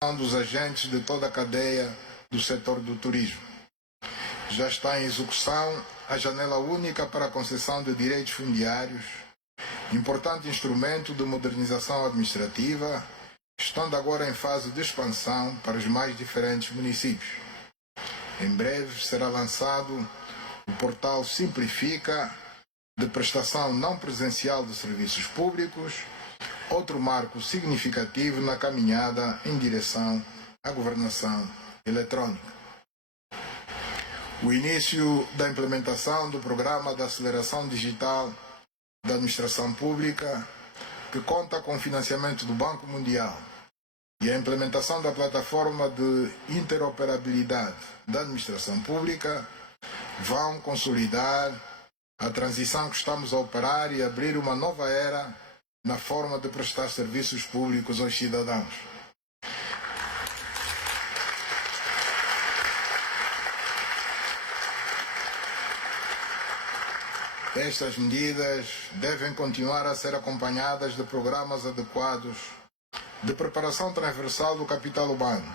dos agentes de toda a cadeia do setor do turismo. Já está em execução a janela única para a concessão de direitos fundiários, importante instrumento de modernização administrativa, estando agora em fase de expansão para os mais diferentes municípios. Em breve será lançado o portal Simplifica, de prestação não presencial de serviços públicos, outro marco significativo na caminhada em direção à governação eletrónica. O início da implementação do Programa de Aceleração Digital da Administração Pública, que conta com o financiamento do Banco Mundial, e a implementação da Plataforma de Interoperabilidade da Administração Pública vão consolidar a transição que estamos a operar e abrir uma nova era na forma de prestar serviços públicos aos cidadãos. Estas medidas devem continuar a ser acompanhadas de programas adequados de preparação transversal do capital humano,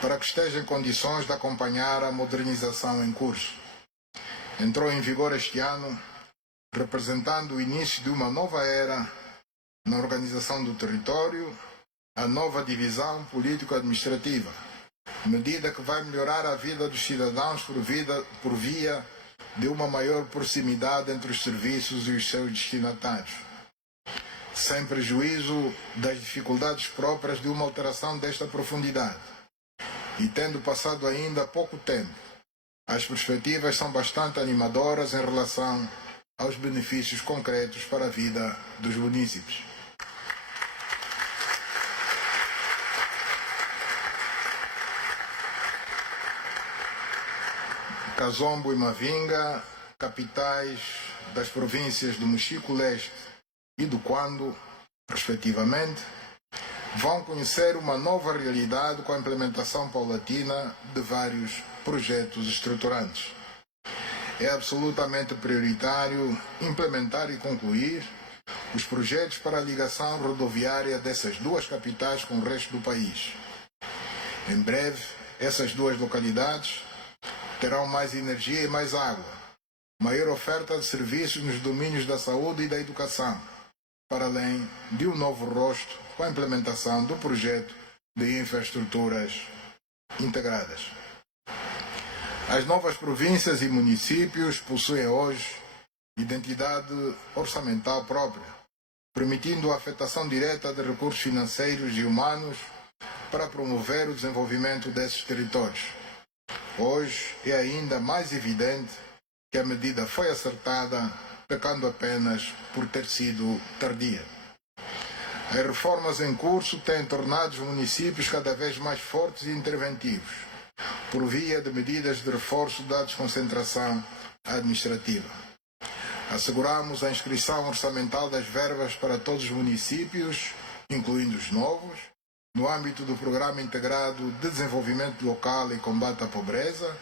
para que esteja em condições de acompanhar a modernização em curso. Entrou em vigor este ano, representando o início de uma nova era na organização do território, a nova divisão político-administrativa, medida que vai melhorar a vida dos cidadãos por via de uma maior proximidade entre os serviços e os seus destinatários, sem prejuízo das dificuldades próprias de uma alteração desta profundidade. E tendo passado ainda pouco tempo, as perspectivas são bastante animadoras em relação aos benefícios concretos para a vida dos munícipes. Kazombo e Mavinga, capitais das províncias do Mochico-Leste e do Quando, respectivamente, vão conhecer uma nova realidade com a implementação paulatina de vários projetos estruturantes. É absolutamente prioritário implementar e concluir os projetos para a ligação rodoviária dessas duas capitais com o resto do país. Em breve, essas duas localidades terão mais energia e mais água, maior oferta de serviços nos domínios da saúde e da educação, para além de um novo rosto com a implementação do projeto de infraestruturas integradas. As novas províncias e municípios possuem hoje identidade orçamental própria, permitindo a afetação direta de recursos financeiros e humanos para promover o desenvolvimento desses territórios. Hoje é ainda mais evidente que a medida foi acertada, pecando apenas por ter sido tardia. As reformas em curso têm tornado os municípios cada vez mais fortes e interventivos, por via de medidas de reforço da desconcentração administrativa. Asseguramos a inscrição orçamental das verbas para todos os municípios, incluindo os novos, no âmbito do Programa Integrado de Desenvolvimento Local e Combate à Pobreza,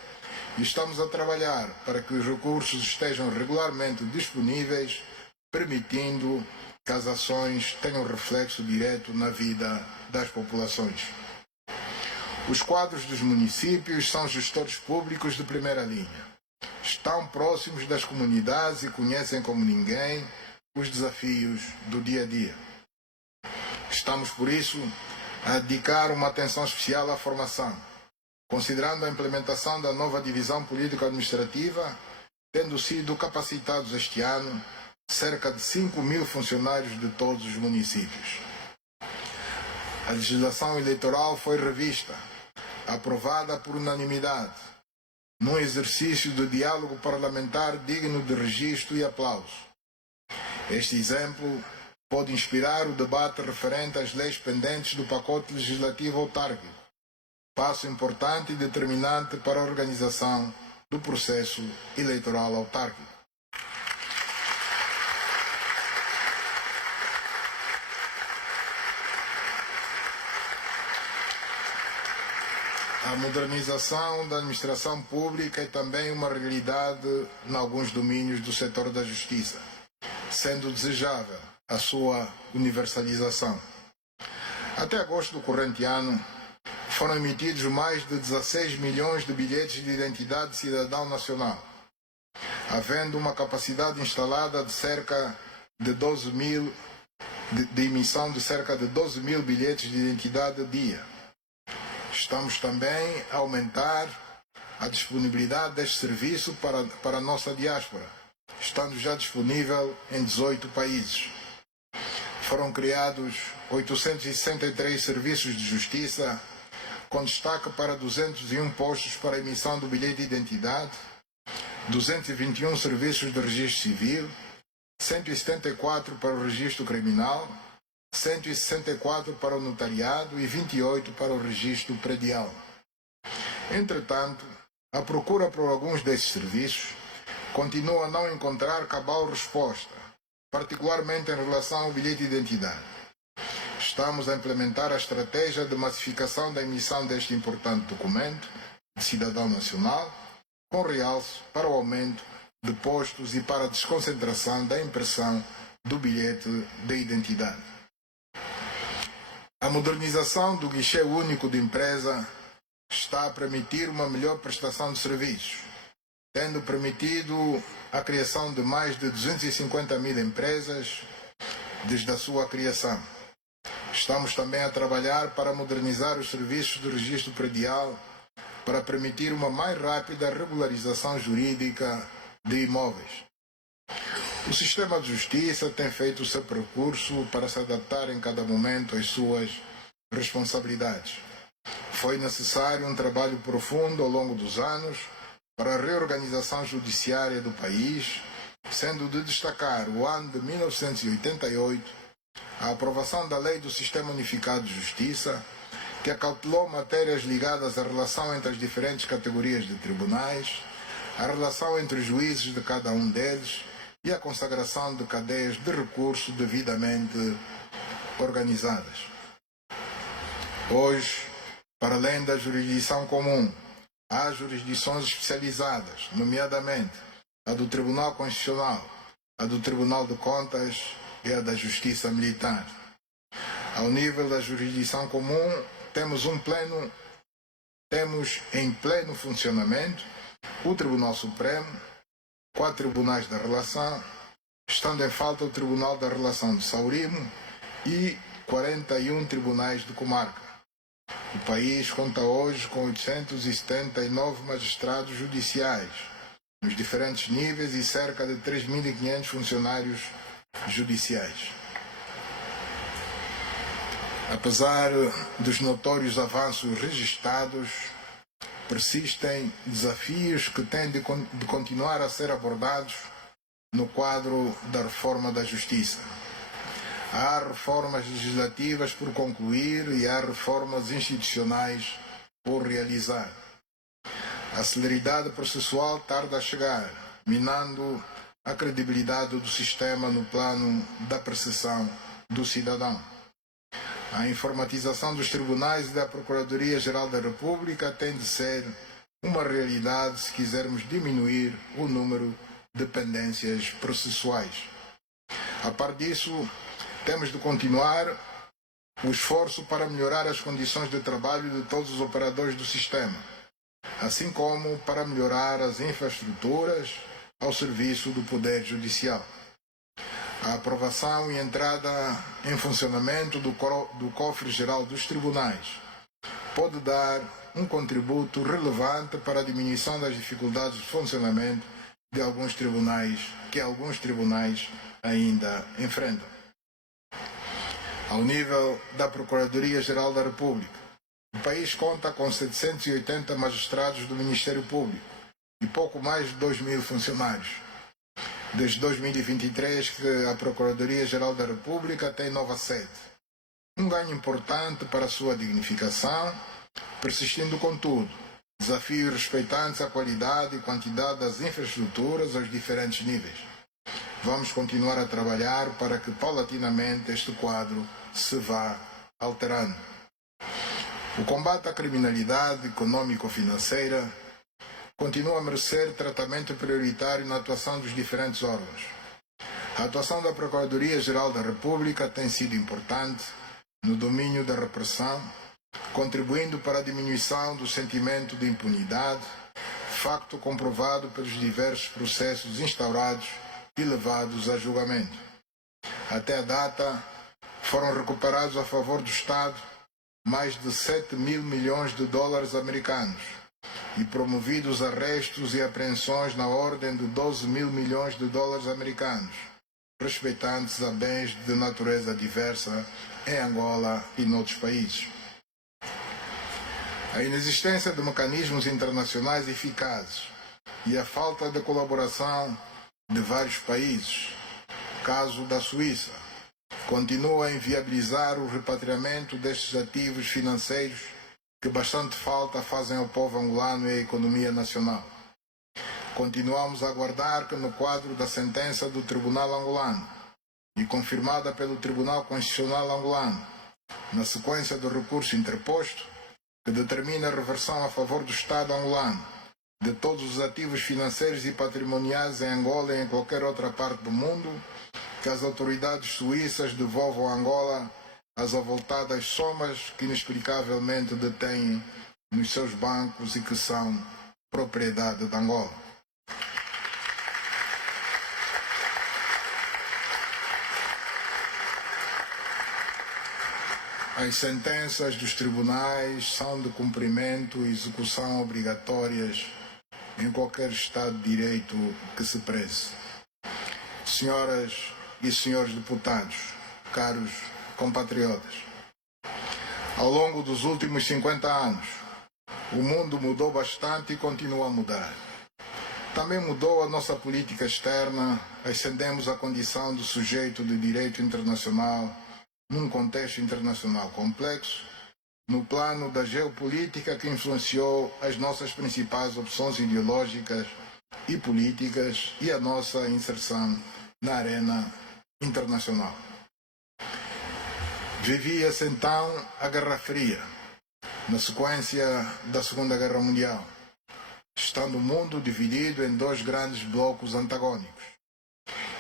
e estamos a trabalhar para que os recursos estejam regularmente disponíveis, permitindo que as ações tenham reflexo direto na vida das populações. Os quadros dos municípios são gestores públicos de primeira linha. Estão próximos das comunidades e conhecem como ninguém os desafios do dia a dia. Estamos, por isso, a dedicar uma atenção especial à formação, considerando a implementação da nova divisão político-administrativa, tendo sido capacitados este ano cerca de 5.000 funcionários de todos os municípios. A legislação eleitoral foi revista, aprovada por unanimidade, num exercício de diálogo parlamentar digno de registro e aplauso. Este exemplo pode inspirar o debate referente às leis pendentes do pacote legislativo autárquico, passo importante e determinante para a organização do processo eleitoral autárquico. A modernização da administração pública é também uma realidade em alguns domínios do setor da justiça, sendo desejável a sua universalização. Até agosto do corrente ano, foram emitidos mais de 16 milhões de bilhetes de identidade de cidadão nacional, havendo uma capacidade instalada de cerca de 12 mil, de emissão de cerca de 12 mil bilhetes de identidade dia. Estamos também a aumentar a disponibilidade deste serviço para a nossa diáspora, estando já disponível em 18 países. Foram criados 863 serviços de justiça, com destaque para 201 postos para emissão do bilhete de identidade, 221 serviços de registro civil, 174 para o registro criminal, 164 para o notariado e 28 para o registro predial. Entretanto, a procura por alguns desses serviços continua a não encontrar cabal resposta, particularmente em relação ao bilhete de identidade. Estamos a implementar a estratégia de massificação da emissão deste importante documento de cidadão nacional, com realce para o aumento de postos e para a desconcentração da impressão do bilhete de identidade. A modernização do guichê único de empresa está a permitir uma melhor prestação de serviços, tendo permitido a criação de mais de 250 mil empresas desde a sua criação. Estamos também a trabalhar para modernizar os serviços de registro predial para permitir uma mais rápida regularização jurídica de imóveis. O sistema de justiça tem feito o seu percurso para se adaptar em cada momento às suas responsabilidades. Foi necessário um trabalho profundo ao longo dos anos para a reorganização judiciária do país, sendo de destacar o ano de 1988, a aprovação da Lei do Sistema Unificado de Justiça, que acautelou matérias ligadas à relação entre as diferentes categorias de tribunais, a relação entre os juízes de cada um deles e a consagração de cadeias de recurso devidamente organizadas. Hoje, para além da jurisdição comum, há jurisdições especializadas, nomeadamente a do Tribunal Constitucional, a do Tribunal de Contas e a da Justiça Militar. Ao nível da jurisdição comum, temos em pleno funcionamento o Tribunal Supremo, 4 tribunais da relação, estando em falta o Tribunal da Relação de Saurimo e 41 tribunais de comarca. O país conta hoje com 879 magistrados judiciais, nos diferentes níveis, e cerca de 3.500 funcionários judiciais. Apesar dos notórios avanços registrados, persistem desafios que têm de continuar a ser abordados no quadro da reforma da justiça. Há reformas legislativas por concluir e há reformas institucionais por realizar. A celeridade processual tarda a chegar, minando a credibilidade do sistema no plano da percepção do cidadão. A informatização dos tribunais e da Procuradoria-Geral da República tem de ser uma realidade se quisermos diminuir o número de pendências processuais. A par disso, temos de continuar o esforço para melhorar as condições de trabalho de todos os operadores do sistema, assim como para melhorar as infraestruturas ao serviço do Poder Judicial. A aprovação e entrada em funcionamento do Cofre-Geral dos Tribunais pode dar um contributo relevante para a diminuição das dificuldades de funcionamento de alguns tribunais ainda enfrentam. Ao nível da Procuradoria-Geral da República, o país conta com 780 magistrados do Ministério Público e pouco mais de 2.000 funcionários. Desde 2023 que a Procuradoria-Geral da República tem nova sede. Um ganho importante para a sua dignificação, persistindo, contudo, desafios respeitantes à qualidade e quantidade das infraestruturas aos diferentes níveis. Vamos continuar a trabalhar para que, paulatinamente, este quadro se vá alterando. O combate à criminalidade econômico-financeira continua a merecer tratamento prioritário na atuação dos diferentes órgãos. A atuação da Procuradoria-Geral da República tem sido importante no domínio da repressão, contribuindo para a diminuição do sentimento de impunidade, facto comprovado pelos diversos processos instaurados e levados a julgamento. Até a data, foram recuperados a favor do Estado mais de 7 mil milhões de dólares americanos e promovidos arrestos e apreensões na ordem de 12 mil milhões de dólares americanos, respeitantes a bens de natureza diversa em Angola e noutros países. A inexistência de mecanismos internacionais eficazes e a falta de colaboração de vários países, caso da Suíça, continua a inviabilizar o repatriamento destes ativos financeiros que bastante falta fazem ao povo angolano e à economia nacional. Continuamos a aguardar que, no quadro da sentença do Tribunal Angolano e confirmada pelo Tribunal Constitucional Angolano, na sequência do recurso interposto, que determina a reversão a favor do Estado angolano de todos os ativos financeiros e patrimoniais em Angola e em qualquer outra parte do mundo, que as autoridades suíças devolvam a Angola as avultadas somas que inexplicavelmente detêm nos seus bancos e que são propriedade de Angola. As sentenças dos tribunais são de cumprimento e execução obrigatórias em qualquer Estado de Direito que se preze. Senhoras e senhores deputados, caros compatriotas, ao longo dos últimos 50 anos, o mundo mudou bastante e continua a mudar. Também mudou a nossa política externa, ascendemos à condição de sujeito de direito internacional num contexto internacional complexo, no plano da geopolítica que influenciou as nossas principais opções ideológicas e políticas e a nossa inserção na arena internacional. Vivia-se então a Guerra Fria, na sequência da Segunda Guerra Mundial, estando o mundo dividido em dois grandes blocos antagônicos.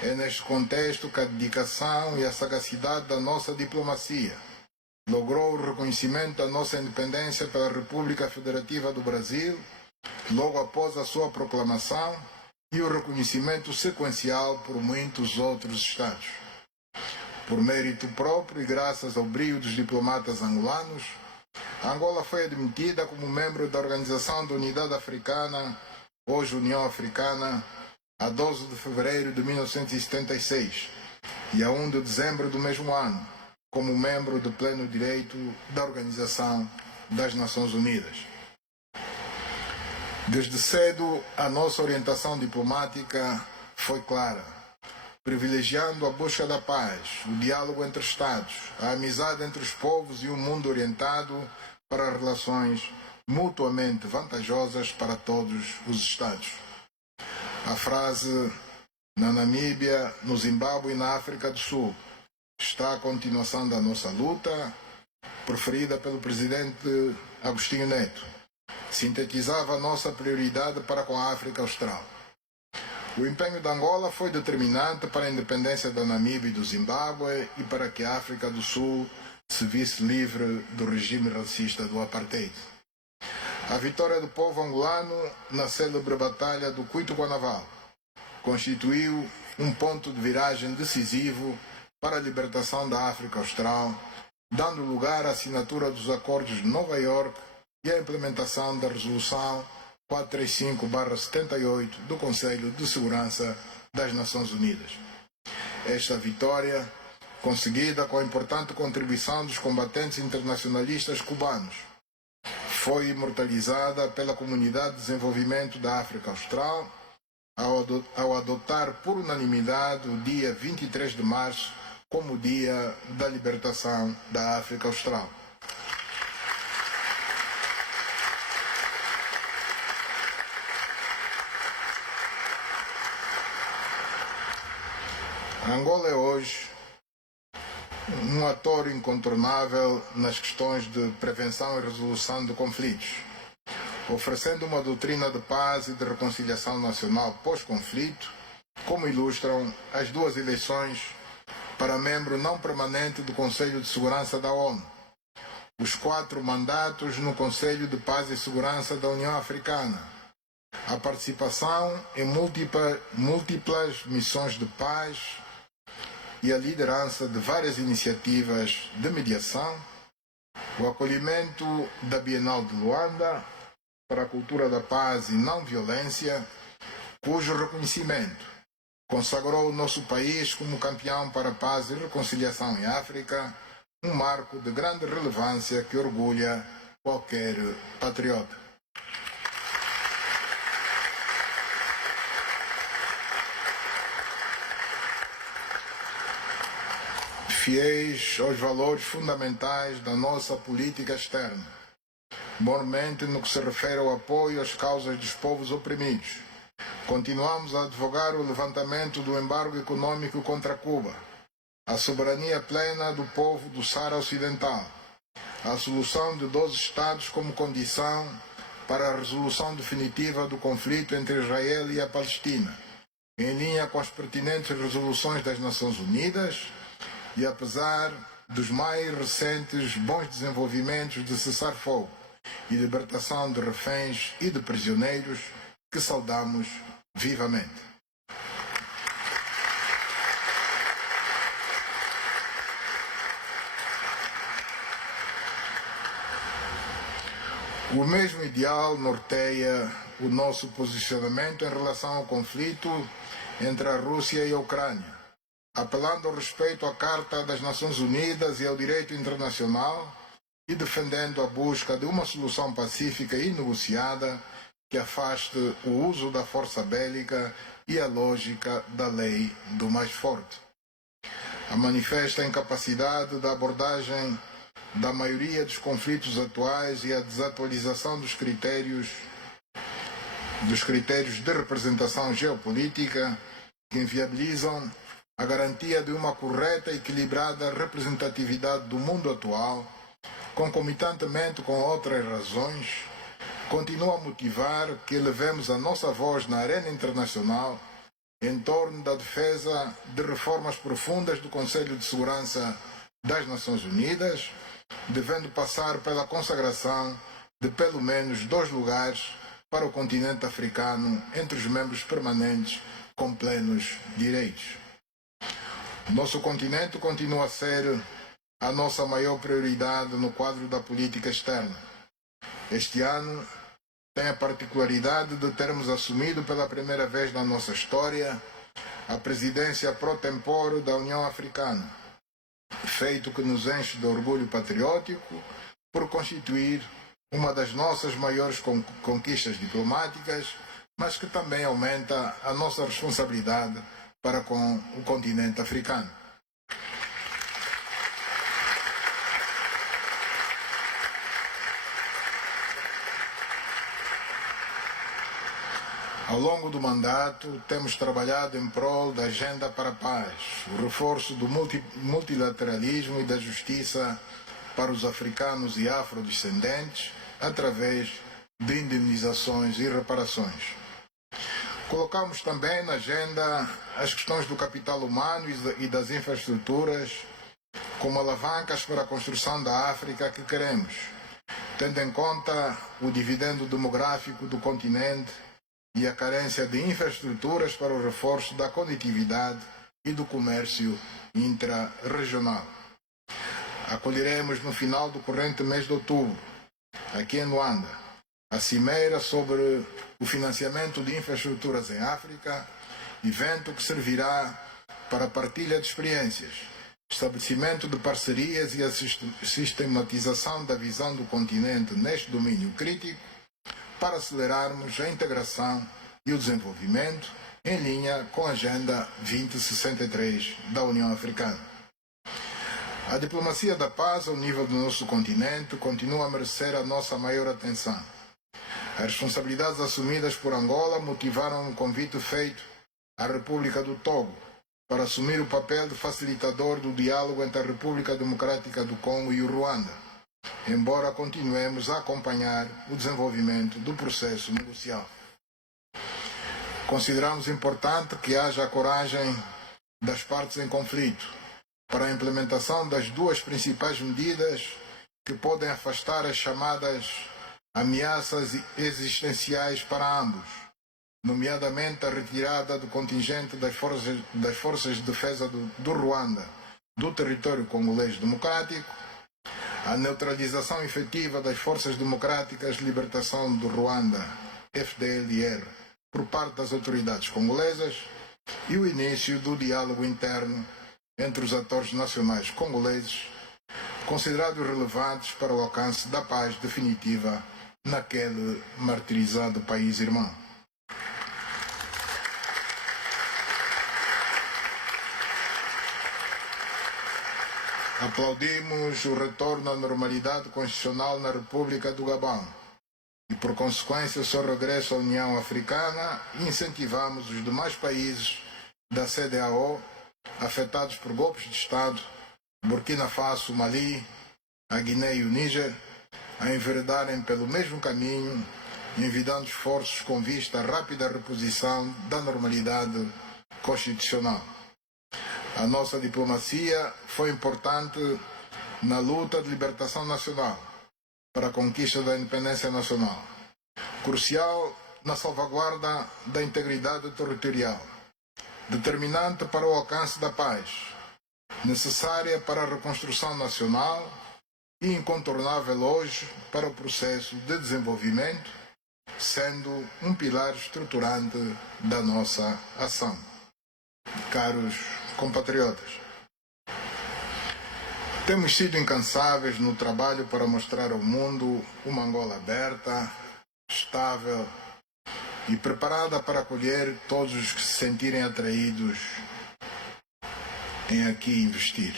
É neste contexto que a dedicação e a sagacidade da nossa diplomacia logrou o reconhecimento da nossa independência pela República Federativa do Brasil, logo após a sua proclamação, e o reconhecimento sequencial por muitos outros Estados. Por mérito próprio e graças ao brio dos diplomatas angolanos, Angola foi admitida como membro da Organização da Unidade Africana, hoje União Africana, a 12 de fevereiro de 1976 e a 1 de dezembro do mesmo ano, como membro de pleno direito da Organização das Nações Unidas. Desde cedo, a nossa orientação diplomática foi clara, privilegiando a busca da paz, o diálogo entre Estados, a amizade entre os povos e um mundo orientado para relações mutuamente vantajosas para todos os Estados. A frase "na Namíbia, no Zimbábue e na África do Sul" está a continuação da nossa luta, proferida pelo presidente Agostinho Neto. Sintetizava a nossa prioridade para com a África Austral. O empenho de Angola foi determinante para a independência da Namíbia e do Zimbábue e para que a África do Sul se visse livre do regime racista do apartheid. A vitória do povo angolano na célebre batalha do Cuito-Guanaval constituiu um ponto de viragem decisivo para a libertação da África Austral, dando lugar à assinatura dos Acordos de Nova Iorque e à implementação da Resolução 435/78 do Conselho de Segurança das Nações Unidas. Esta vitória, conseguida com a importante contribuição dos combatentes internacionalistas cubanos, foi imortalizada pela Comunidade de Desenvolvimento da África Austral ao adotar por unanimidade o dia 23 de março como o Dia da Libertação da África Austral. Angola é hoje um ator incontornável nas questões de prevenção e resolução de conflitos, oferecendo uma doutrina de paz e de reconciliação nacional pós-conflito, como ilustram as duas eleições para membro não permanente do Conselho de Segurança da ONU, os 4 mandatos no Conselho de Paz e Segurança da União Africana, a participação em múltiplas missões de paz e a liderança de várias iniciativas de mediação, o acolhimento da Bienal de Luanda para a cultura da paz e não violência, cujo reconhecimento consagrou o nosso país como campeão para a paz e reconciliação em África, um marco de grande relevância que orgulha qualquer patriota. Fiéis aos valores fundamentais da nossa política externa, mormente no que se refere ao apoio às causas dos povos oprimidos, continuamos a advogar o levantamento do embargo econômico contra Cuba, a soberania plena do povo do Saara Ocidental, a solução de 12 Estados como condição para a resolução definitiva do conflito entre Israel e a Palestina, em linha com as pertinentes resoluções das Nações Unidas e apesar dos mais recentes bons desenvolvimentos de cessar-fogo e libertação de reféns e de prisioneiros que saudamos vivamente. O mesmo ideal norteia o nosso posicionamento em relação ao conflito entre a Rússia e a Ucrânia, apelando ao respeito à Carta das Nações Unidas e ao direito internacional e defendendo a busca de uma solução pacífica e negociada que afaste o uso da força bélica e a lógica da lei do mais forte. A manifesta incapacidade da abordagem da maioria dos conflitos atuais e a desatualização dos critérios de representação geopolítica que inviabilizam a garantia de uma correta e equilibrada representatividade do mundo atual, concomitantemente com outras razões, continua a motivar que elevemos a nossa voz na arena internacional em torno da defesa de reformas profundas do Conselho de Segurança das Nações Unidas, devendo passar pela consagração de pelo menos 2 lugares para o continente africano entre os membros permanentes com plenos direitos. Nosso continente continua a ser a nossa maior prioridade no quadro da política externa. Este ano tem a particularidade de termos assumido pela primeira vez na nossa história a presidência pro tempore da União Africana, feito que nos enche de orgulho patriótico por constituir uma das nossas maiores conquistas diplomáticas, mas que também aumenta a nossa responsabilidade para com o continente africano. Ao longo do mandato, temos trabalhado em prol da agenda para a paz, o reforço do multilateralismo e da justiça para os africanos e afrodescendentes, através de indemnizações e reparações. Colocamos também na agenda as questões do capital humano e das infraestruturas como alavancas para a construção da África que queremos, tendo em conta o dividendo demográfico do continente e a carência de infraestruturas para o reforço da conectividade e do comércio intra-regional. Acolheremos no final do corrente mês de outubro, aqui em Luanda, a Cimeira sobre o financiamento de infraestruturas em África, evento que servirá para a partilha de experiências, estabelecimento de parcerias e a sistematização da visão do continente neste domínio crítico, para acelerarmos a integração e o desenvolvimento em linha com a Agenda 2063 da União Africana. A diplomacia da paz ao nível do nosso continente continua a merecer a nossa maior atenção. As responsabilidades assumidas por Angola motivaram um convite feito à República do Togo para assumir o papel de facilitador do diálogo entre a República Democrática do Congo e o Ruanda, embora continuemos a acompanhar o desenvolvimento do processo negocial. Consideramos importante que haja a coragem das partes em conflito para a implementação das 2 principais medidas que podem afastar as chamadas ameaças existenciais para ambos, nomeadamente a retirada do contingente das forças de defesa do Ruanda do território congolês democrático, a neutralização efetiva das forças democráticas de libertação do Ruanda, FDLR, por parte das autoridades congolesas e o início do diálogo interno entre os atores nacionais congoleses, considerados relevantes para o alcance da paz definitiva naquele martirizado país irmão. Aplaudimos o retorno à normalidade constitucional na República do Gabão e, por consequência, o seu regresso à União Africana, e incentivamos os demais países da CEDEAO afetados por golpes de Estado, Burkina Faso, Mali, a Guiné e o Níger, a enveredarem pelo mesmo caminho, envidando esforços com vista à rápida reposição da normalidade constitucional. A nossa diplomacia foi importante na luta de libertação nacional para a conquista da independência nacional, crucial na salvaguarda da integridade territorial, determinante para o alcance da paz, necessária para a reconstrução nacional e incontornável hoje para o processo de desenvolvimento, sendo um pilar estruturante da nossa ação. Caros compatriotas, temos sido incansáveis no trabalho para mostrar ao mundo uma Angola aberta, estável e preparada para acolher todos os que se sentirem atraídos em aqui investir.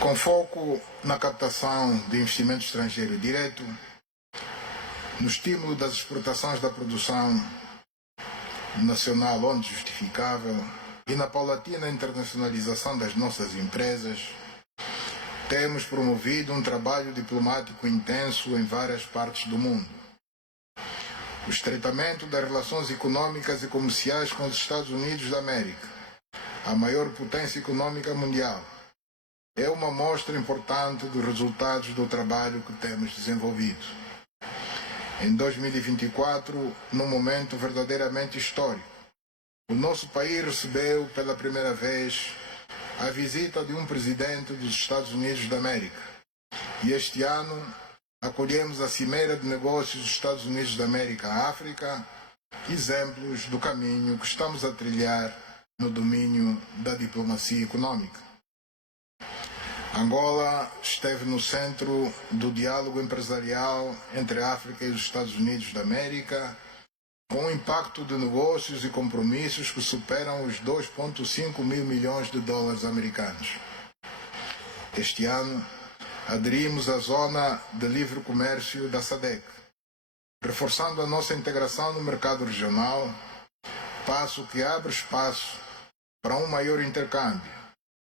Com foco na captação de investimento estrangeiro direto, no estímulo das exportações da produção nacional onde justificável e na paulatina internacionalização das nossas empresas, temos promovido um trabalho diplomático intenso em várias partes do mundo. O estreitamento das relações econômicas e comerciais com os Estados Unidos da América, a maior potência econômica mundial, é uma mostra importante dos resultados do trabalho que temos desenvolvido. Em 2024, num momento verdadeiramente histórico, o nosso país recebeu pela primeira vez a visita de um presidente dos Estados Unidos da América. E este ano acolhemos a Cimeira de Negócios dos Estados Unidos da América-África, exemplos do caminho que estamos a trilhar no domínio da diplomacia econômica. Angola esteve no centro do diálogo empresarial entre a África e os Estados Unidos da América, com um impacto de negócios e compromissos que superam os 2,5 mil milhões de dólares americanos. Este ano, aderimos à Zona de Livre Comércio da SADC, reforçando a nossa integração no mercado regional, passo que abre espaço para um maior intercâmbio,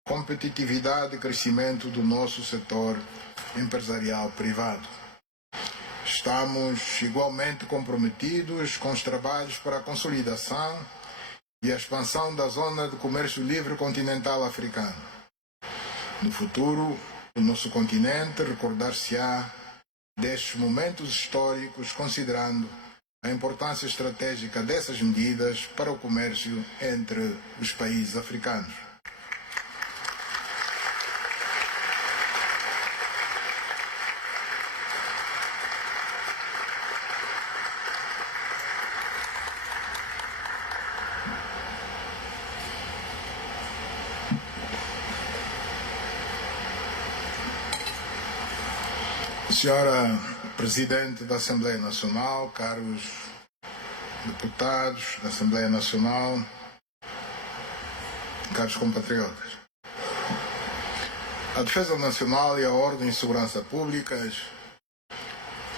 competitividade e crescimento do nosso setor empresarial privado. Estamos igualmente comprometidos com os trabalhos para a consolidação e a expansão da Zona de Comércio Livre Continental Africana. No futuro, o nosso continente recordar-se-á destes momentos históricos, considerando a importância estratégica dessas medidas para o comércio entre os países africanos. Senhora Presidente da Assembleia Nacional, caros deputados da Assembleia Nacional, caros compatriotas, a defesa nacional e a ordem e segurança públicas,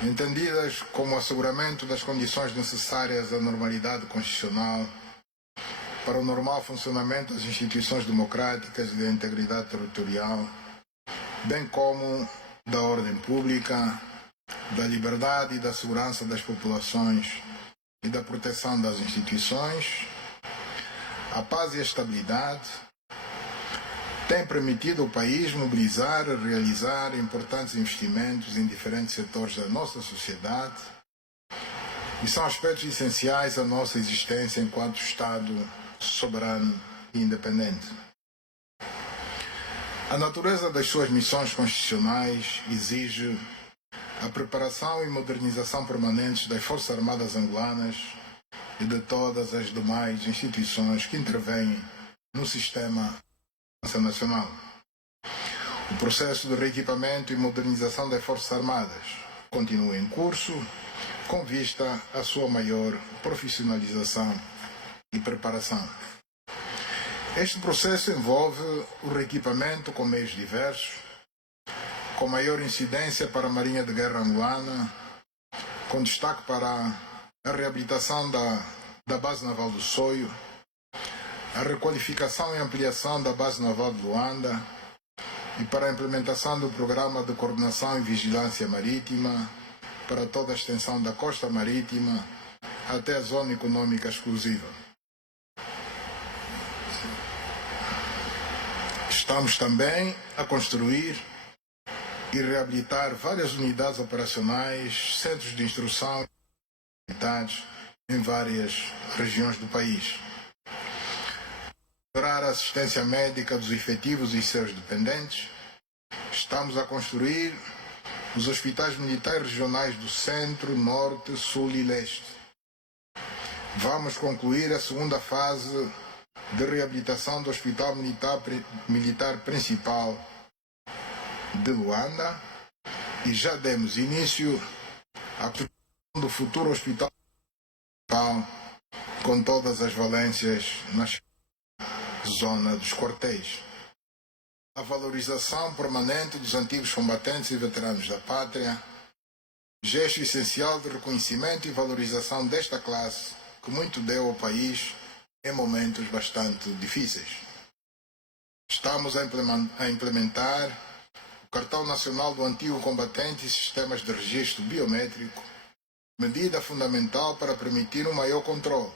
entendidas como asseguramento das condições necessárias à normalidade constitucional para o normal funcionamento das instituições democráticas e da integridade territorial, bem como da ordem pública, da liberdade e da segurança das populações e da proteção das instituições, a paz e a estabilidade, tem permitido ao país mobilizar e realizar importantes investimentos em diferentes setores da nossa sociedade e são aspectos essenciais à nossa existência enquanto Estado soberano e independente. A natureza das suas missões constitucionais exige a preparação e modernização permanentes das Forças Armadas angolanas e de todas as demais instituições que intervêm no sistema nacional. O processo de reequipamento e modernização das Forças Armadas continua em curso, com vista à sua maior profissionalização e preparação. Este processo envolve o reequipamento com meios diversos, com maior incidência para a Marinha de Guerra angolana, com destaque para a reabilitação da Base Naval do Soio, a requalificação e ampliação da Base Naval de Luanda e para a implementação do Programa de Coordenação e Vigilância Marítima para toda a extensão da costa marítima até a Zona Econômica Exclusiva. Estamos também a construir e reabilitar várias unidades operacionais, centros de instrução e unidades em várias regiões do país. Melhorar a assistência médica dos efetivos e seus dependentes. Estamos a construir os hospitais militares regionais do Centro, Norte, Sul e Leste. Vamos concluir a segunda fase de reabilitação do Hospital Militar Principal de Luanda e já demos início à construção do futuro Hospital com todas as valências na zona dos quartéis. A valorização permanente dos antigos combatentes e veteranos da pátria, gesto essencial de reconhecimento e valorização desta classe que muito deu ao país em momentos bastante difíceis. Estamos a implementar o Cartão Nacional do Antigo Combatente e sistemas de registro biométrico, medida fundamental para permitir um maior controle,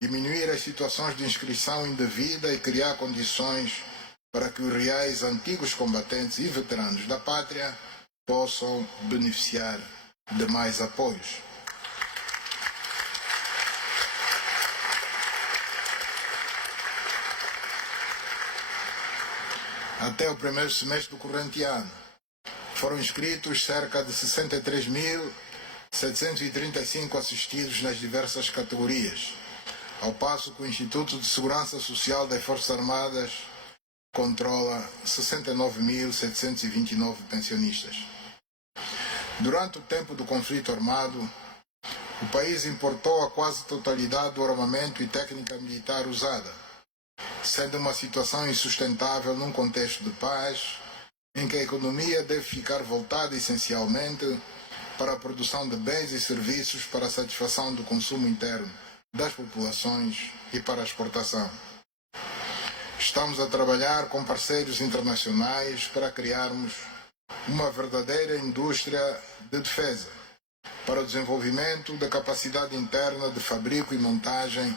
diminuir as situações de inscrição indevida e criar condições para que os reais antigos combatentes e veteranos da pátria possam beneficiar de mais apoios. Até o primeiro semestre do corrente ano, foram inscritos cerca de 63.735 assistidos nas diversas categorias, ao passo que o Instituto de Segurança Social das Forças Armadas controla 69.729 pensionistas. Durante o tempo do conflito armado, o país importou a quase totalidade do armamento e técnica militar usada, sendo uma situação insustentável num contexto de paz, em que a economia deve ficar voltada essencialmente para a produção de bens e serviços para a satisfação do consumo interno das populações e para a exportação. Estamos a trabalhar com parceiros internacionais para criarmos uma verdadeira indústria de defesa para o desenvolvimento da capacidade interna de fabrico e montagem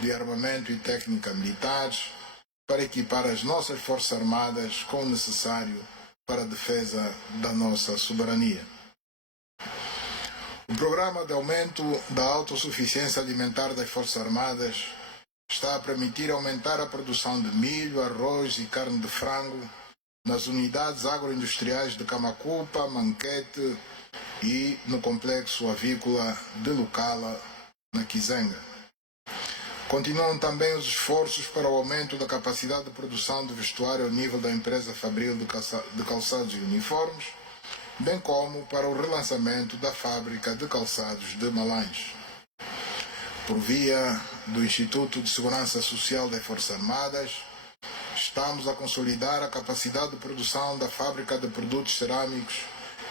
de armamento e técnica militares para equipar as nossas Forças Armadas com o necessário para a defesa da nossa soberania. O programa de aumento da autossuficiência alimentar das Forças Armadas está a permitir aumentar a produção de milho, arroz e carne de frango nas unidades agroindustriais de Camacupa, Manquete e no complexo avícola de Lucala, na Kizenga. Continuam também os esforços para o aumento da capacidade de produção de vestuário ao nível da empresa Fabril de calçados e uniformes, bem como para o relançamento da fábrica de calçados de Malães. Por via do Instituto de Segurança Social das Forças Armadas, estamos a consolidar a capacidade de produção da fábrica de produtos cerâmicos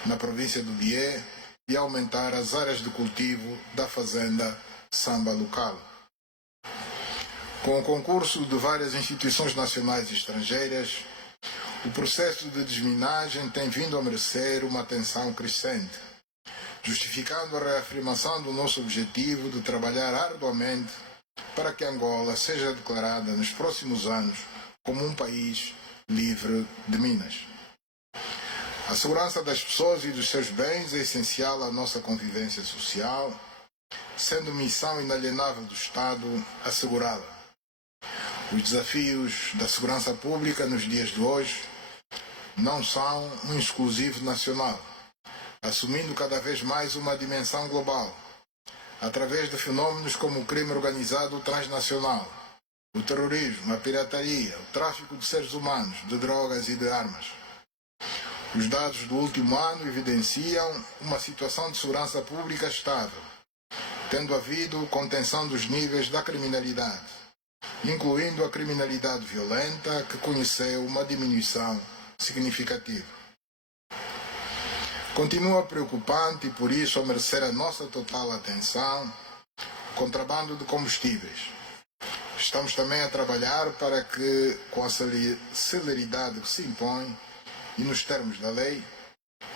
na província do Bié e aumentar as áreas de cultivo da fazenda Samba Local. Com o concurso de várias instituições nacionais e estrangeiras, o processo de desminagem tem vindo a merecer uma atenção crescente, justificando a reafirmação do nosso objetivo de trabalhar arduamente para que Angola seja declarada nos próximos anos como um país livre de minas. A segurança das pessoas e dos seus bens é essencial à nossa convivência social, sendo missão inalienável do Estado assegurá-la. Os desafios da segurança pública nos dias de hoje não são um exclusivo nacional, assumindo cada vez mais uma dimensão global, através de fenômenos como o crime organizado transnacional, o terrorismo, a pirataria, o tráfico de seres humanos, de drogas e de armas. Os dados do último ano evidenciam uma situação de segurança pública estável, tendo havido contenção dos níveis da criminalidade, incluindo a criminalidade violenta, que conheceu uma diminuição significativa. Continua preocupante e por isso a merecer a nossa total atenção o contrabando de combustíveis. Estamos também a trabalhar para que, com a celeridade que se impõe e nos termos da lei,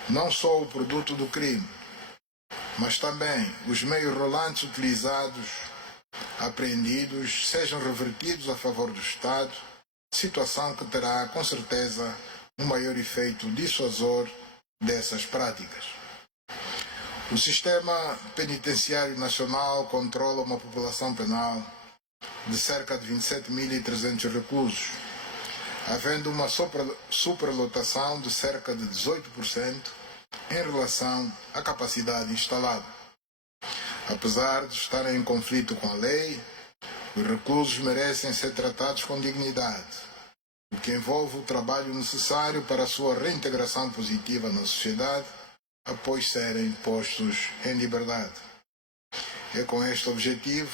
não só o produto do crime, mas também os meios rolantes utilizados, apreendidos, sejam revertidos a favor do Estado, situação que terá, com certeza, um maior efeito dissuasor dessas práticas. O sistema penitenciário nacional controla uma população penal de cerca de 27.300 reclusos, havendo uma superlotação de cerca de 18% em relação à capacidade instalada. Apesar de estarem em conflito com a lei, os reclusos merecem ser tratados com dignidade, o que envolve o trabalho necessário para a sua reintegração positiva na sociedade após serem postos em liberdade. É com este objetivo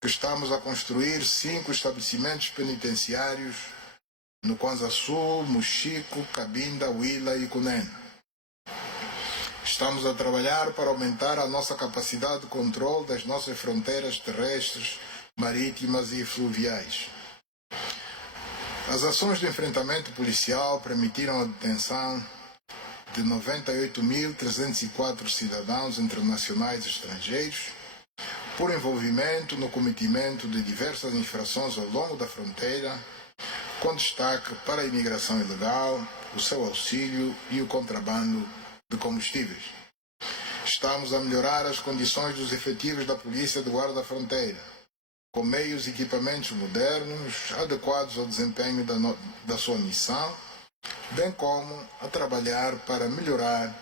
que estamos a construir 5 estabelecimentos penitenciários no Kwanza Sul, Mochico, Cabinda, Huila e Cunene. Estamos a trabalhar para aumentar a nossa capacidade de controle das nossas fronteiras terrestres, marítimas e fluviais. As ações de enfrentamento policial permitiram a detenção de 98.304 cidadãos internacionais e estrangeiros por envolvimento no cometimento de diversas infrações ao longo da fronteira, com destaque para a imigração ilegal, o seu auxílio e o contrabando de combustíveis. Estamos a melhorar as condições dos efetivos da Polícia de Guarda da Fronteira, com meios e equipamentos modernos, adequados ao desempenho da sua missão, bem como a trabalhar para melhorar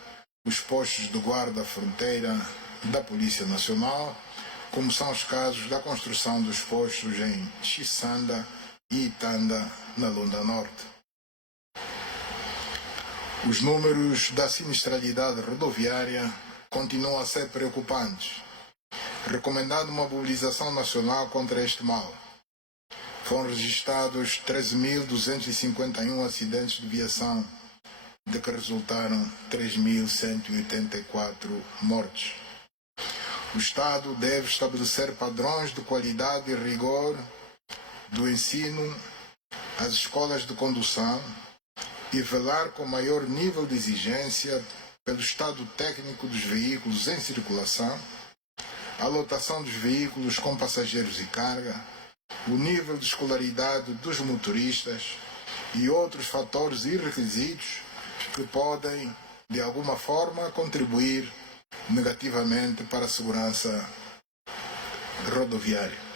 os postos de guarda da fronteira da Polícia Nacional, como são os casos da construção dos postos em Xisanda e Itanda, na Lunda Norte. Os números da sinistralidade rodoviária continuam a ser preocupantes, recomendando uma mobilização nacional contra este mal. Foram registrados 13.251 acidentes de viação, de que resultaram 3.184 mortes. O Estado deve estabelecer padrões de qualidade e rigor do ensino às escolas de condução e velar com maior nível de exigência pelo estado técnico dos veículos em circulação, a lotação dos veículos com passageiros e carga, o nível de escolaridade dos motoristas e outros fatores e requisitos que podem, de alguma forma, contribuir negativamente para a segurança rodoviária.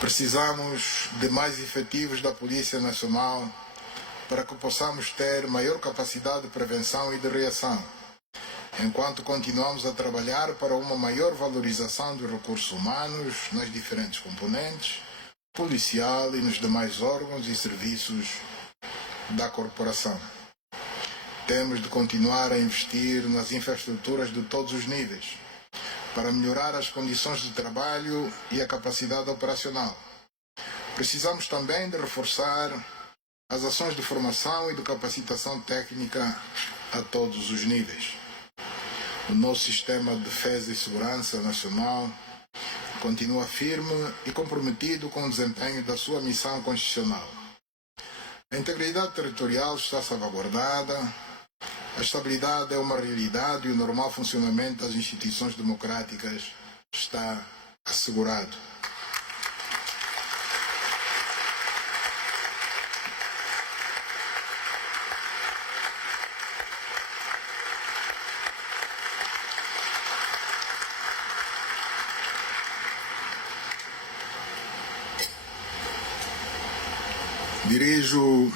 Precisamos de mais efetivos da Polícia Nacional para que possamos ter maior capacidade de prevenção e de reação, enquanto continuamos a trabalhar para uma maior valorização dos recursos humanos nas diferentes componentes, policial e nos demais órgãos e serviços da corporação. Temos de continuar a investir nas infraestruturas de todos os níveis, para melhorar as condições de trabalho e a capacidade operacional. Precisamos também de reforçar as ações de formação e de capacitação técnica a todos os níveis. O nosso sistema de defesa e segurança nacional continua firme e comprometido com o desempenho da sua missão constitucional. A integridade territorial está salvaguardada, a estabilidade é uma realidade e o normal funcionamento das instituições democráticas está assegurado. Dirijo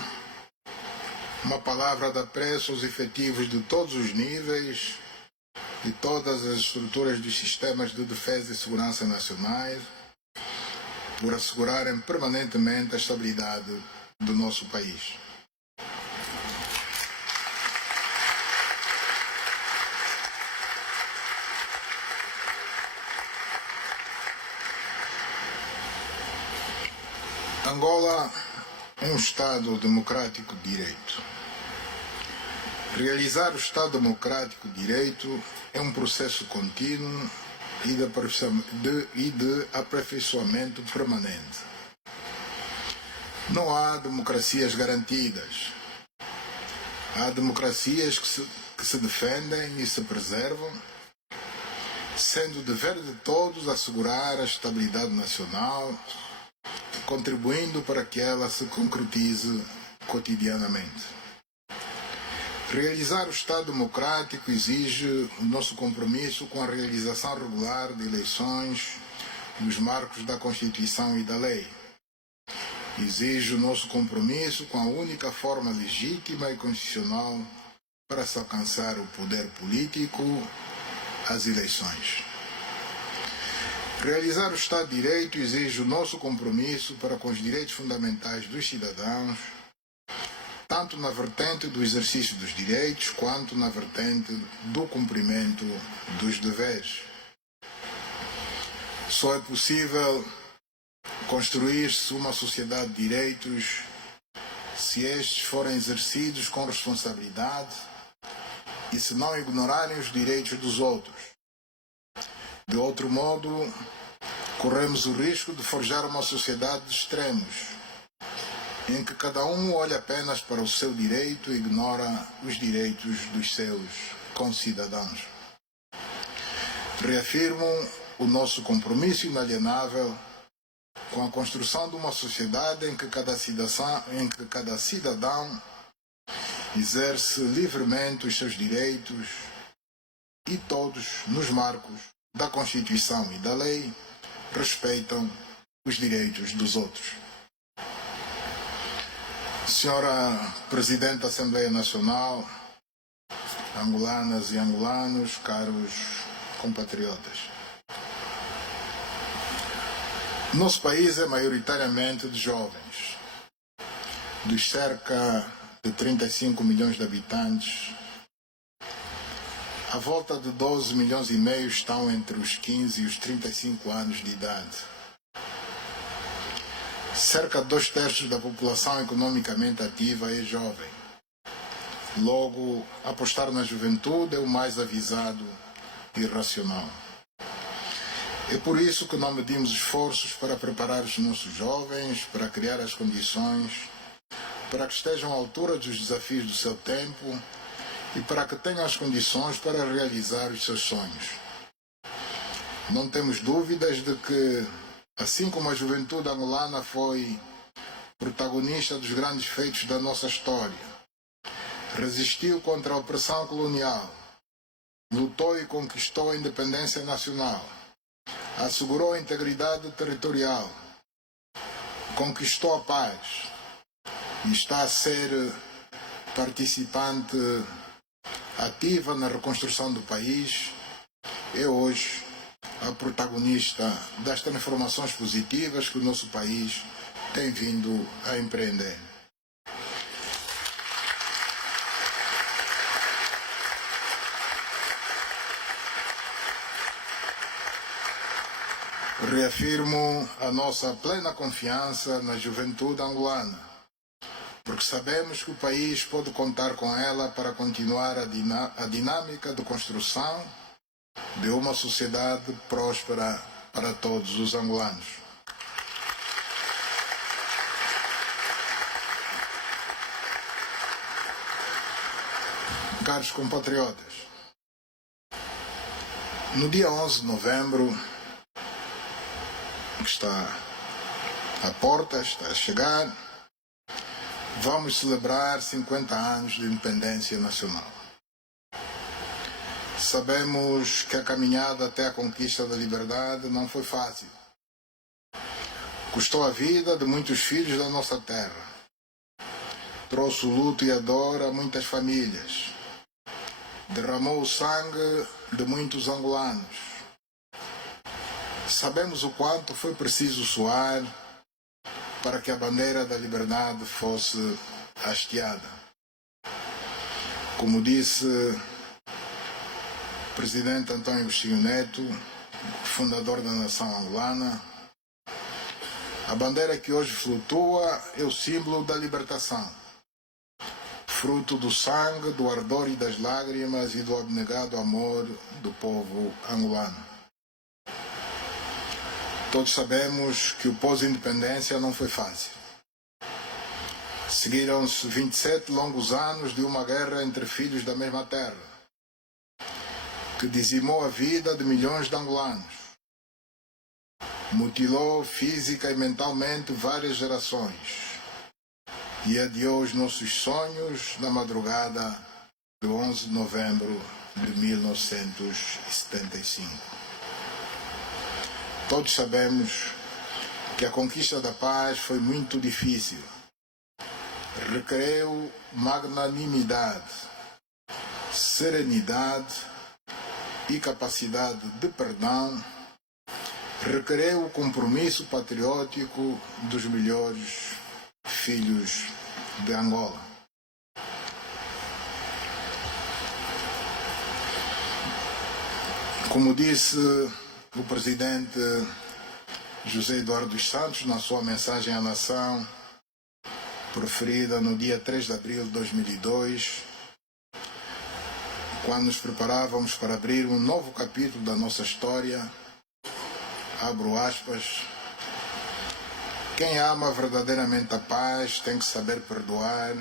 uma palavra de apreço aos efetivos de todos os níveis e todas as estruturas dos sistemas de defesa e segurança nacionais por assegurarem permanentemente a estabilidade do nosso país. Angola é um Estado democrático de direito. Realizar o Estado democrático de direito é um processo contínuo e de aperfeiçoamento permanente. Não há democracias garantidas. Há democracias que se defendem e se preservam, sendo o dever de todos assegurar a estabilidade nacional, contribuindo para que ela se concretize cotidianamente. Realizar o Estado democrático exige o nosso compromisso com a realização regular de eleições nos marcos da Constituição e da lei. Exige o nosso compromisso com a única forma legítima e constitucional para se alcançar o poder político, as eleições. Realizar o Estado de Direito exige o nosso compromisso para com os direitos fundamentais dos cidadãos, tanto na vertente do exercício dos direitos, quanto na vertente do cumprimento dos deveres. Só é possível construir-se uma sociedade de direitos se estes forem exercidos com responsabilidade e se não ignorarem os direitos dos outros. De outro modo, corremos o risco de forjar uma sociedade de extremos, em que cada um olha apenas para o seu direito e ignora os direitos dos seus concidadãos. Reafirmo o nosso compromisso inalienável com a construção de uma sociedade em que cada cidadão exerce livremente os seus direitos e todos, nos marcos da Constituição e da lei, respeitam os direitos dos outros. Senhora Presidente da Assembleia Nacional, angolanas e angolanos, caros compatriotas. Nosso país é maioritariamente de jovens. Dos cerca de 35 milhões de habitantes, a volta de 12 milhões e meio estão entre os 15 e os 35 anos de idade. Cerca de 2/3 da população economicamente ativa é jovem. Logo, apostar na juventude é o mais avisado e racional. É por isso que não medimos esforços para preparar os nossos jovens, para criar as condições, para que estejam à altura dos desafios do seu tempo e para que tenham as condições para realizar os seus sonhos. Não temos dúvidas de que, assim como a juventude angolana foi protagonista dos grandes feitos da nossa história, resistiu contra a opressão colonial, lutou e conquistou a independência nacional, assegurou a integridade territorial, conquistou a paz e está a ser participante ativa na reconstrução do país, é hoje a protagonista das transformações positivas que o nosso país tem vindo a empreender. Reafirmo a nossa plena confiança na juventude angolana, porque sabemos que o país pode contar com ela para continuar a dinâmica de construção de uma sociedade próspera para todos os angolanos. Caros compatriotas, no dia 11 de novembro, que está à porta, está a chegar, vamos celebrar 50 anos de independência nacional. Sabemos que a caminhada até a conquista da liberdade não foi fácil. Custou a vida de muitos filhos da nossa terra, trouxe o luto e a dor a muitas famílias, derramou o sangue de muitos angolanos. Sabemos o quanto foi preciso suar para que a bandeira da liberdade fosse hasteada. Como disse o presidente António Agostinho Neto, fundador da nação angolana, a bandeira que hoje flutua é o símbolo da libertação, fruto do sangue, do ardor e das lágrimas e do abnegado amor do povo angolano. Todos sabemos que o pós-independência não foi fácil. Seguiram-se 27 longos anos de uma guerra entre filhos da mesma terra, que dizimou a vida de milhões de angolanos, mutilou física e mentalmente várias gerações e adiou os nossos sonhos na madrugada de 11 de novembro de 1975. Todos sabemos que a conquista da paz foi muito difícil. Requereu magnanimidade, serenidade e capacidade de perdão. Requereu o compromisso patriótico dos melhores filhos de Angola. Como disse o presidente José Eduardo dos Santos na sua mensagem à nação, proferida no dia 3 de abril de 2002, quando nos preparávamos para abrir um novo capítulo da nossa história, abro aspas, quem ama verdadeiramente a paz tem que saber perdoar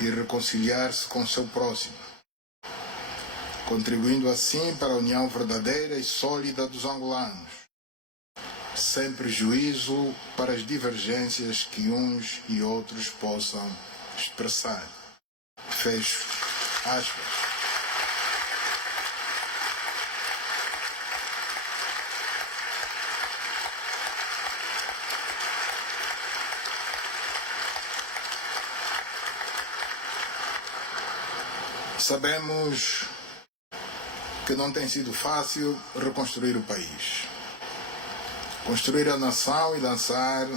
e reconciliar-se com seu próximo, contribuindo assim para a união verdadeira e sólida dos angolanos, sem prejuízo para as divergências que uns e outros possam expressar. Fecho aspas. Sabemos que não tem sido fácil reconstruir o país, construir a nação e lançar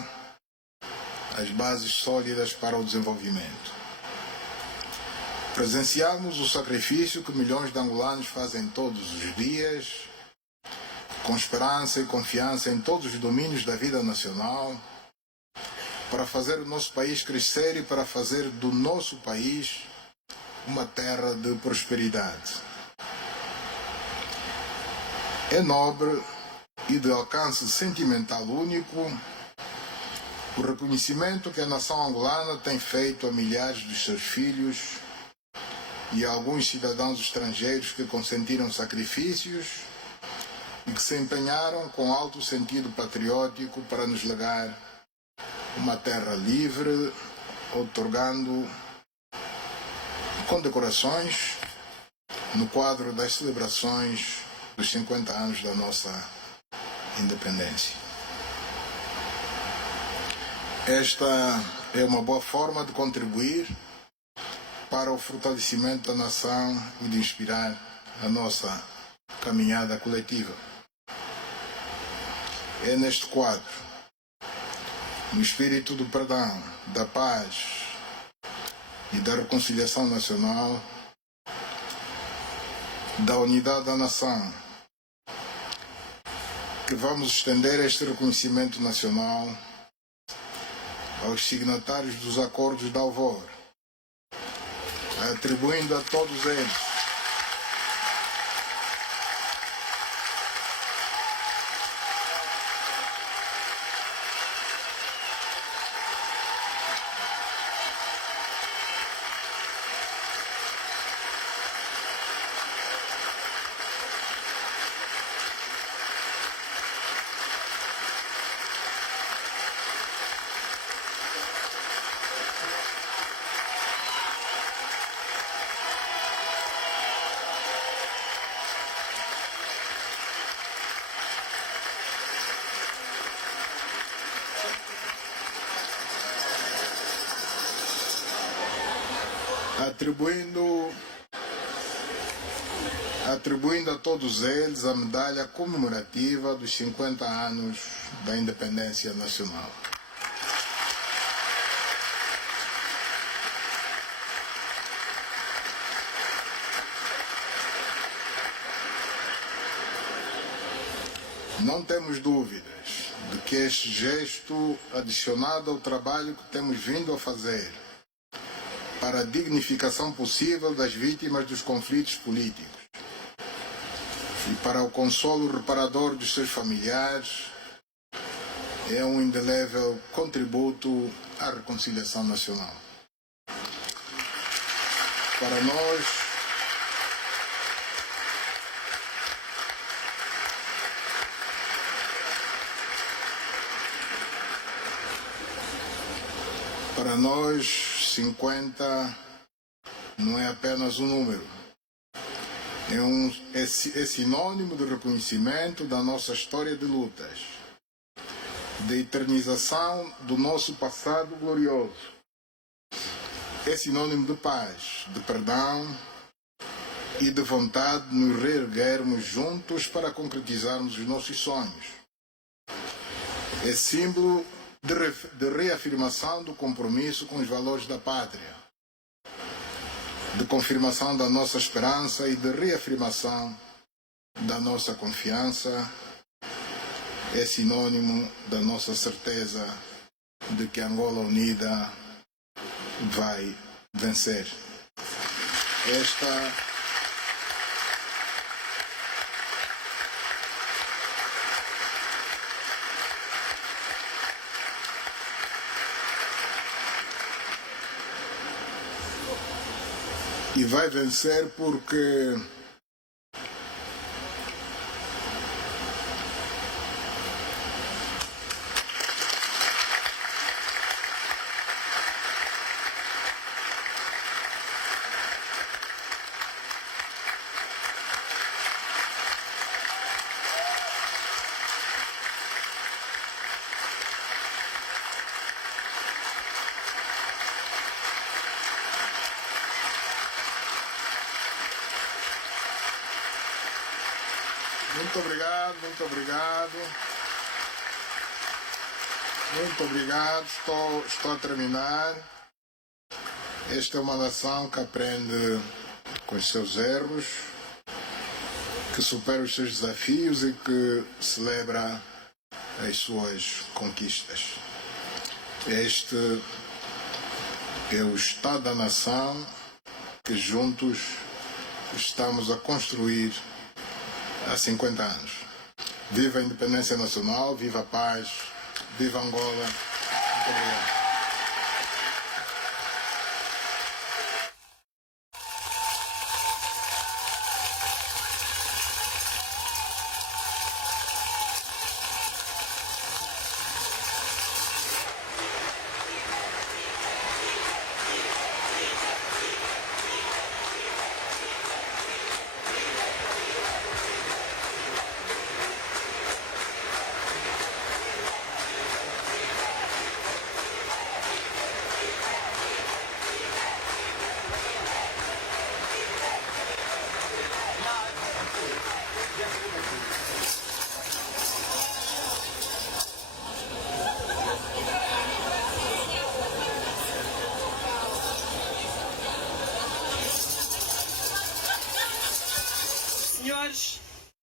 as bases sólidas para o desenvolvimento. Presenciamos o sacrifício que milhões de angolanos fazem todos os dias, com esperança e confiança em todos os domínios da vida nacional, para fazer o nosso país crescer e para fazer do nosso país uma terra de prosperidade. É nobre e de alcance sentimental único o reconhecimento que a nação angolana tem feito a milhares dos seus filhos e a alguns cidadãos estrangeiros que consentiram sacrifícios e que se empenharam com alto sentido patriótico para nos legar uma terra livre, outorgando condecorações no quadro das celebrações dos 50 anos da nossa independência. Esta é uma boa forma de contribuir para o fortalecimento da nação e de inspirar a nossa caminhada coletiva. É neste quadro, no espírito do perdão, da paz e da reconciliação nacional, da unidade da nação, que vamos estender este reconhecimento nacional aos signatários dos acordos de Alvor, atribuindo a todos eles atribuindo a todos eles a medalha comemorativa dos 50 anos da independência nacional. Não temos dúvidas de que este gesto, adicionado ao trabalho que temos vindo a fazer para a dignificação possível das vítimas dos conflitos políticos e para o consolo reparador dos seus familiares, é um indelével contributo à reconciliação nacional. Para nós, 50 não é apenas um número. É sinônimo de reconhecimento da nossa história de lutas, de eternização do nosso passado glorioso. É sinônimo de paz, de perdão e de vontade de nos reerguermos juntos para concretizarmos os nossos sonhos. É símbolo de reafirmação do compromisso com os valores da pátria, de confirmação da nossa esperança e de reafirmação da nossa confiança. É sinônimo da nossa certeza de que Angola unida vai vencer. E vai vencer porque Muito obrigado. Estou a terminar. Esta é uma nação que aprende com os seus erros, que supera os seus desafios e que celebra as suas conquistas. Este é o Estado da nação que juntos estamos a construir há 50 anos. Viva a independência nacional, viva a paz, viva Angola. Muito obrigado.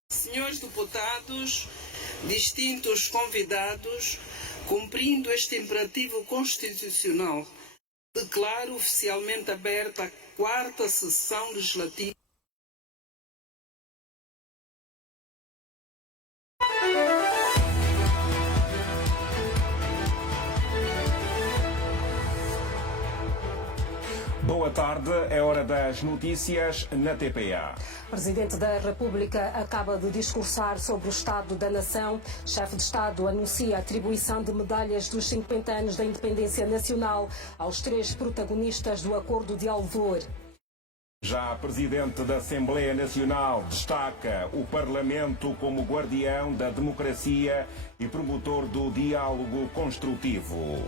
Senhores deputados, distintos convidados, cumprindo este imperativo constitucional, declaro oficialmente aberta a 4ª sessão legislativa. Boa tarde, é hora das notícias na TPA. O Presidente da República acaba de discursar sobre o Estado da Nação. O chefe de Estado anuncia a atribuição de medalhas dos 50 anos da independência nacional aos 3 protagonistas do Acordo de Alvor. Já a Presidente da Assembleia Nacional destaca o Parlamento como guardião da democracia e promotor do diálogo construtivo.